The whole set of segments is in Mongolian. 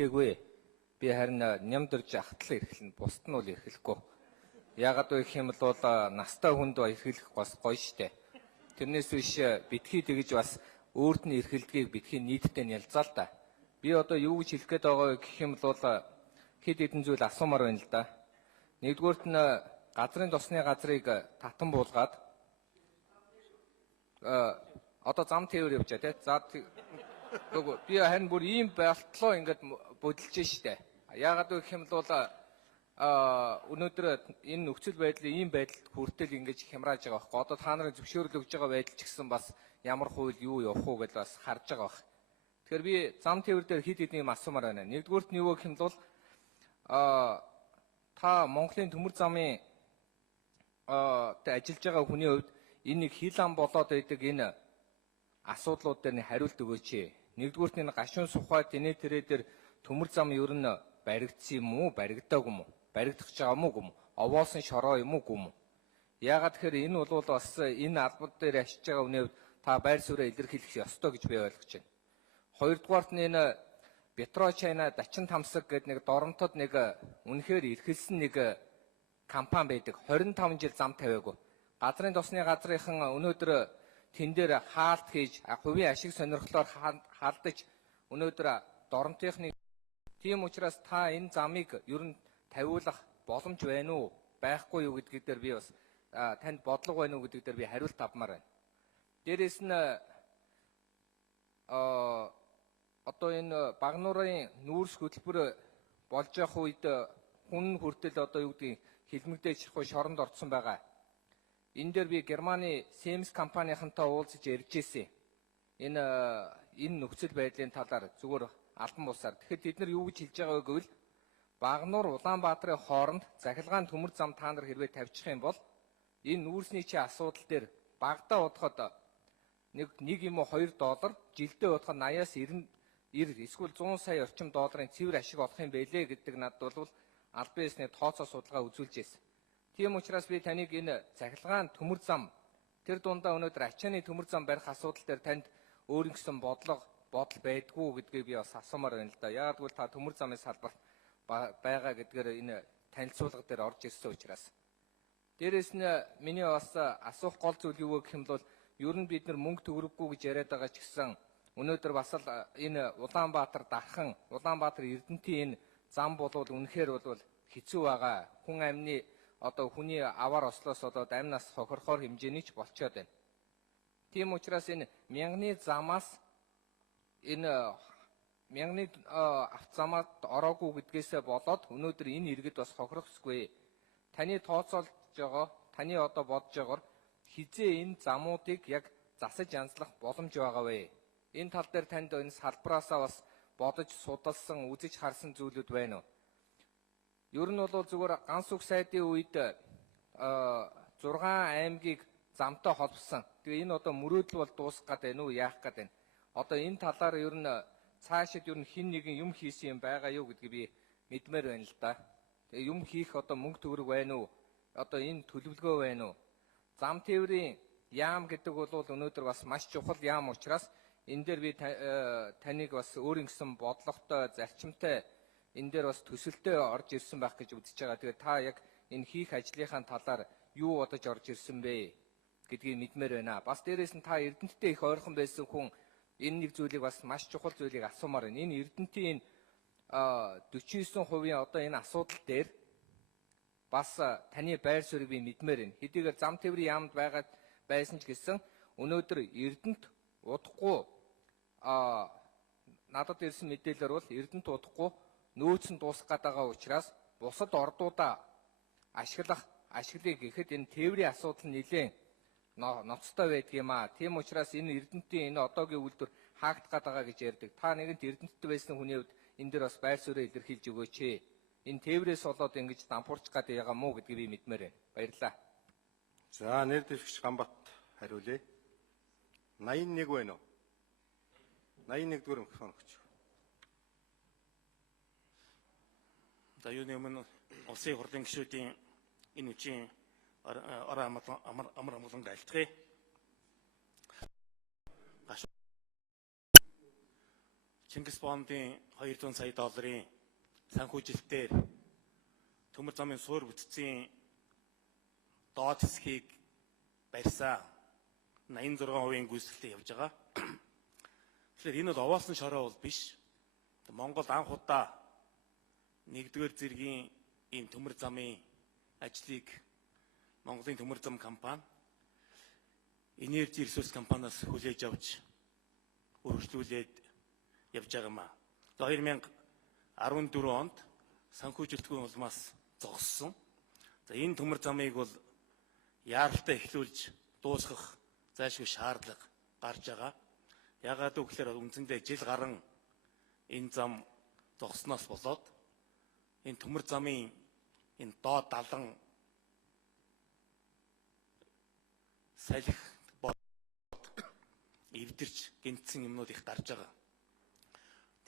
эрхэлдэггүй. Би харин нямдэрж ахтал эрхэлнэ. Бусд нь бол эрхлэхгүй. Яагаад вэ гэх юм бол настай хүнд эрхэлэх бас гоё штэ. Тэрнээс биш битгий тэгж бас өөрт нь эрхэлдгийг битгий нийтдээ нь ялзаа л да. Би одоо юу гэж хэлэх гээд байгаа гэх юм бол хэд хэдэн зүйл асуумаар байна л да. Нэгдүгüүрт нь газрын тосны газрыг татан буулгаад одоо зам тээвэр явчаа тий. За би харин бүр ийм болтлоо ингээд бодилж штэ. Яагаад вэ гэх юм бол өнөөдөр энэ нөхцөл байдлын ийм байдалд хүртэл ингэж хямрааж байгаа байхгүй. Одоо та нарын зөвшөөрөл өгж байгаа байдал ч гэсэн бас ямар хууль юу явах уу гэдээ бас харж байгаа байх. Тэгэхээр би зам тээвэр дээр хэд хэдэн юм асуумаар байна. Нэгдүгüүрт нь юу гэх юм бол та Монголын төмөр замын ажиллаж байгаа хүний хувьд энэ нэг хил ам болоод байдаг энэ асуудлууд дээр хариулт өгөөч. Нэгдүгüүрт энэ гашуун сухай тэнэ тэрэ дээр төмөр зам ер нь баригдсан юм уу, баригдаагүй юм уу? Баригдах байгаа мó гүм овоосон шороо юм уу гүм. Яагаад тэгэхээр энэ бол бас энэ албад дээр ашиж байгаа хүний хувьд та байр суурьаа илэрхийлэх ёстой гэж би ойлгож байна. Хоёрдугаарт нь энэ Петрочайна Дачин Тамсаг гэдэг нэг доромтод нэг үнэхээр эрхэлсэн нэг компани байдаг. 25 жил зам тавиагүй. Газрын тосны газрынхан өнөөдөр тэн дээр хаалт хийж хувийн ашиг сонирхлоор халдаж өнөөдөр доромтынхны тийм учраас та энэ замыг ер нь тавиулах боломж байна уу? Байхгүй юу гэдгийг дээр би бас танд бодлого байна уу гэдгийг дээр би хариулт авмаар байна. Дээрээс нь одоо энэ Багнуурын нүүрс хөтөлбөр болж явах үед хүн хүртэл одоо юу гэдгийг хилмигдэж шахуу шоронд орсон байгаа. Энэ дээр би Германы Siemens компанийнхантай уулзаж ярьж ирсэн. Энэ нөхцөл байдлын талаар зүгээр албан бусаар. Тэгэхээр бид нар юу гэж хэлж байгаа вэ гэвэл Багнуур Улаанбаатарын хооронд захилгаан төмөр зам та нар хэрвээ тавьчих юм бол энэ нүүрсний чи асуудал дээр багадаа удахад нэг юм уу $2 жилдээ удахад 80-аас 90 эсвэл 100 сая орчим долларын цэвэр ашиг олох юм байлээ гэдэг надад бол албан ёсны тооцоо судалгаа үзүүлж байсан. Тийм учраас би таныг энэ захилгаан төмөр зам тэр дундаа өнөөдөр ачааны төмөр зам барих асуудал дээр танд өөрийн гэсэн бодол байдгүй гэдгийг би бас асуумаар байна л да. Яагаад гэвэл та төмөр замын салбарт байгаа гэдгээр энэ танилцуулга дээр орж ирсэн учраас. Дээрээс нь миний бас асуух гол зүйл юу вэ гэх юм бол ер нь бид нар мөнгө төгрөггүй гэж яриад байгаа ч гэсэн өнөөдөр бас л энэ Улаанбаатар дархан Улаанбаатар Эрдэнтийн энэ зам болвол үнэхээр бол хэцүү байгаа. Хүн амны одоо хүний аваар ослоос болоод амнаас хохирохоор хэмжээний ч болчиход байна. Тийм учраас энэ мянганы замаас энэ мянганы автозамаад ороогүй гэдгээсээ болоод өнөөдөр энэ иргэд бас хохирохсгүй. Таны тооцоолж байгаа, таны одоо бодож байгаагаар хизээ энэ замуудыг яг засаж янзлах боломж байгаа вэ? Энэ тал дээр танд энэ салбараасаа бас бодож судалсан, үзэж харсан зүйлүүд байна уу? Ер нь бол зүгээр ганц үг сайдын үед 6 аймгийг замтай холбосон. Тэгээ энэ одоо мөрөөдөл бол дуусах гээд байна уу, яах гээд байна? Одоо энэ талаар ер нь цаашид ер нь хин нэгэн юм хийсэн юм байгаа юу гэдгийг би мэдмээр байна л да. Тэгээ юм хийх одоо мөнгө төгрөг байна уу? Одоо энэ төлөвлөгөө байна уу? Зам тээврийн яам гэдэг бол өнөөдөр бас маш чухал яам учраас энэ дээр би таныг бас өөрийн гэсэн бодлоготой, зарчимтай энэ дээр бас төсөлтөй орж ирсэн байх гэж үзэж байгаа. Тэгээ та яг энэ хийх ажлынхаа талаар юу бодож орж ирсэн бэ гэдгийг мэдмээр байна. Бас дээрээс нь та Эрдэнэттэй их ойрхон байсан хүн энэ нэг зүйлийг бас маш чухал зүйлийг асуумаар байна. Энэ Эрдэнэтийн 49% одоо энэ асуудал дээр бас таны байр суурийг би мэдмээр байна. Хэдийгээр зам тээврийн яамд байсан ч гэсэн өнөөдөр Эрдэнэт удахгүй надад ирсэн мэдээлэлээр бол Эрдэнэт удахгүй нөөц нь дуусах гээд байгаа учраас бусад ордуудаа ашиглыг гэхэд энэ тээврийн асуудал нь нэлээд ноцтой байдаг юм аа. Тийм учраас энэ Эрдэнэтийн энэ одоогийн үйлдвэр хаагдах гээд байгаа гэж ярьдаг. Та нэгэнт Эрдэнэттэй байсан хүний хувьд энэ дээр бас байр суурийг илэрхийлж өгөөч. Энэ тээврээс болоод ингэж дампуурч гээд байгаа мó гэдгийг би мэдмээр байна. Баярлалаа. За нэр дэвшигч Гамбат хариулъя. 81 байна уу? 81 дугаар микрофон өгч. За юуны өмнө улсын хурлын гишүүдийн энэ үеийн ороо амар амгалан айлтгая. Чингис Бондын 200 сая долларын санхүүжилтээр төмөр замын суур бүтцийн доод хэсгийг барьсан 86% гүйцэтгэлтэй явж байгаа. Тэгэхээр энэ бол овоолсон шороо бол биш. Монголд анх удаа 1-р зэргийн ийм төмөр замын ажлыг Монголын төмөр зам компани Energy Resource компаниас хүлээж авч үргэлжлүүлээд явж байгаа юм аа. 2014 онд санхүүжилтгүй улмаас зогссон. За энэ төмөр замыг бол яаралтай эхлүүлж дуусгах зайлшгүй шаардлага гарч байгаа. Ягаад гэвэл үндсэндээ жил гарan энэ зам зогсноос болоод энэ төмөр замын энэ доод далан салхи эвдэрч гинтсэн юмнууд их гарч байгаа.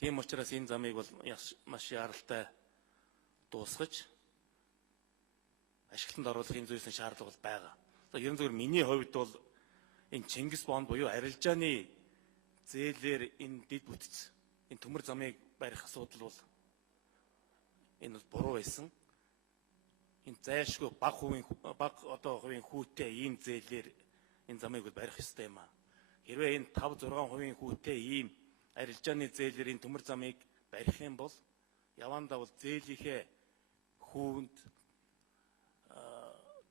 Тийм учраас энэ замыг бол маш яралтай дуусгаж ашиглалтанд оруулахын зүйсэн шаардлага бол байгаа. За ерөн зөвөр миний хувьд бол энэ Чингис Бонд буюу арилжааны зээлээр энэ дид бүтц энэ төмөр замыг барих асуудал бол энэ бол буруу байсан. Энэ зайлшгүй хувийн хүүтэй ийм зээлээр энэ замыг барих ёстой юм аа. Хэрвээ энэ 5-6% хүүтэй ийм арилжааны зээлээр энэ төмөр замыг барих юм бол явандаа бол зээлийнхээ хүүнд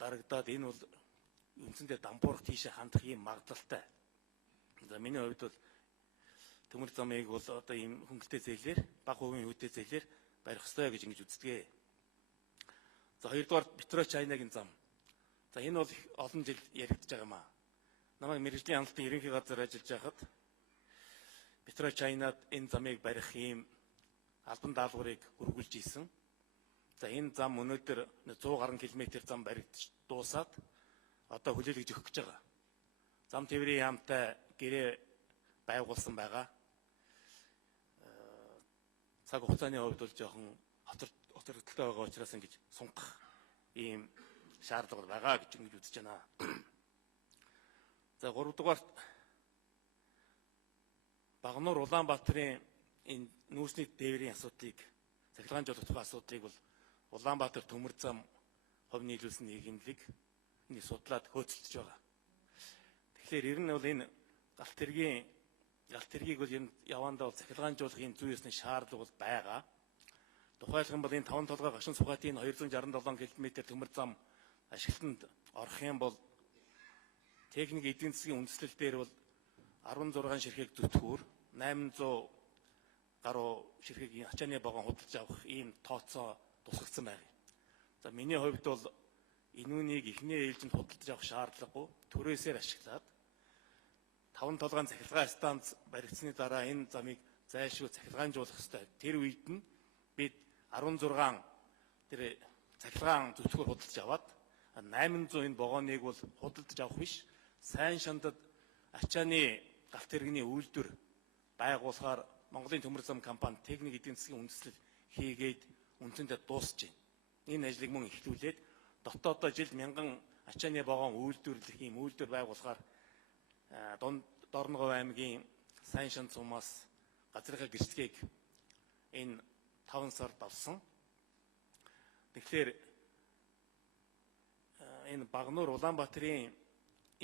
дарагдаад энэ бол үндсэндээ дампуурах тийшээ хандах ийм магадлалтай. За миний хувьд бол төмөр замыг бол одоо ийм хөнгөлтэй зээлээр бага хувийн хүүтэй зээлээр барих ёстой гэж ингэж үздэг. За хоёрдугаар Петрочайнагийн зам. За энэ бол олон жил яригдж байгаа юм аа. Намайг мэргэжлийн хяналтын ерөнхий газар ажиллаж байхад Петрочайнад энэ замыг барих ийм албан даалгаврыг өргүүлж ийсэн. За энэ зам өнөөдөр 100 гаруй километр зам баригдаж дуусаад одоо хүлээлгэж өгөх гэж байгаа. Зам тээврийн яамтай гэрээ байгуулсан байгаа. Цаг хугацааны хувьд бол жоохон хоцрогдолтой байгаа учраас ингэж сунгах ийм шаардлага байгаа гэж ингэж үзэж байна. За 3 дугаарт Багнуур Улаанбаатарын энэ нүүрсний дээврийн асуудлыг цахилгаанжуулах тухай асуудлыг бол Улаанбаатар төмөр зам хувь нийлүүлсэн нийгэмлэг энэ судлаад хөөцөлдөж байгаа. Тэгэхээр ер нь бол энэ галт тэргийг бол энэ явандаа бол цахилгаанжуулахын зүй ёсны шаардлага бол байгаа. Тухайлх юм бол энэ 5 толгой гашин сугаатын 267 км төмөр зам ашиглалтанд орох юм бол техник эдийн засгийн үндэслэл дээр бол 16 ширхэг зүтгүүр 800 гаруй ширхэг ачааны вагон худалдаж авах ийм тооцоо тусгагдсан байна. За миний хувьд бол энүүнийг эхний ээлжинд худалдаж авах шаардлагагүй түрээсээр ашиглаад 5 толгойн цахилгаан станц баригдсны дараа энэ замыг зайлшгүй цахилгаанжуулах ёстой. Тэр үед нь бид 16 тэр цахилгаан зүтгүүр худалдаж аваад 800 энэ вагоныг бол худалдаж авах биш, сайн шандад ачааны галт тэрэгний үйлдвэр байгуулахаар Монголын төмөр зам компани техник эдийн засгийн үндэслэл хийгээд үндсэндээ дуусж байна. Энэ ажлыг мөн эхлүүлээд дотоодоо жилд 1000 ачааны вагон үйлдвэрлэх ийм үйлдвэр байгуулахаар Дорногов аймгийн сайн шанд сумаас газрынхаа гэрчлэгийг энэ 5 сард авсан. Тэгэхээр энэ Багнуур Улаанбаатарын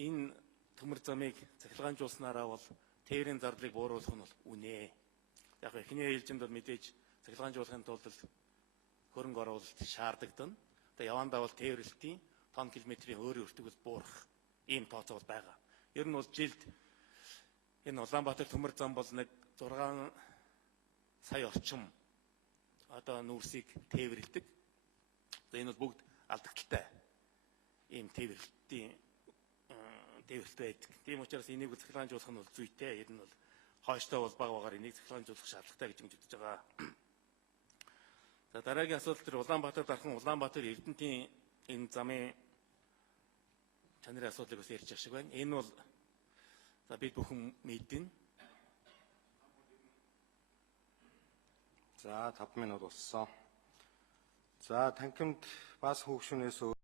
энэ төмөр замыг цахилгаанжуулснараа бол тээврийн зардлыг бууруулах нь бол үнэ. Яг эхний ээлжинд бол мэдээж цахилгаанжуулахын тулд хөрөнгө оруулалт шаардагдана. Тэгээ явандаа бол тээвэрлэлтийн тонн километрийн өөрийн өртөгөд буурах ийм тооцоо байгаа. Ер нь бол жилд энэ Улаанбаатар төмөр зам бол нэг 6 сая орчим одоо нүүрсийг тээвэрлэдэг. Энэ бол бүгд алдагдaltaй ийм тээвэрлэлтийн тээвэрлэлт байдаг. Тийм учраас энийг цахилгаанжуулах нь бол зүйтэй. Ер нь бол хойштоо бол баг багаар энийг цахилгаанжуулах шаардлагатай гэж үзэж байгаа. За дараагийн асуудал төр Улаанбаатар дархан Улаанбаатар Эрдэнэтийн энэ замын чанарын асуудлыг бас ярьж ашиг байна. Энэ бол за бид бүхэн мэднэ. За 5 минут болсон. За танхимд бас хөгшүүнээс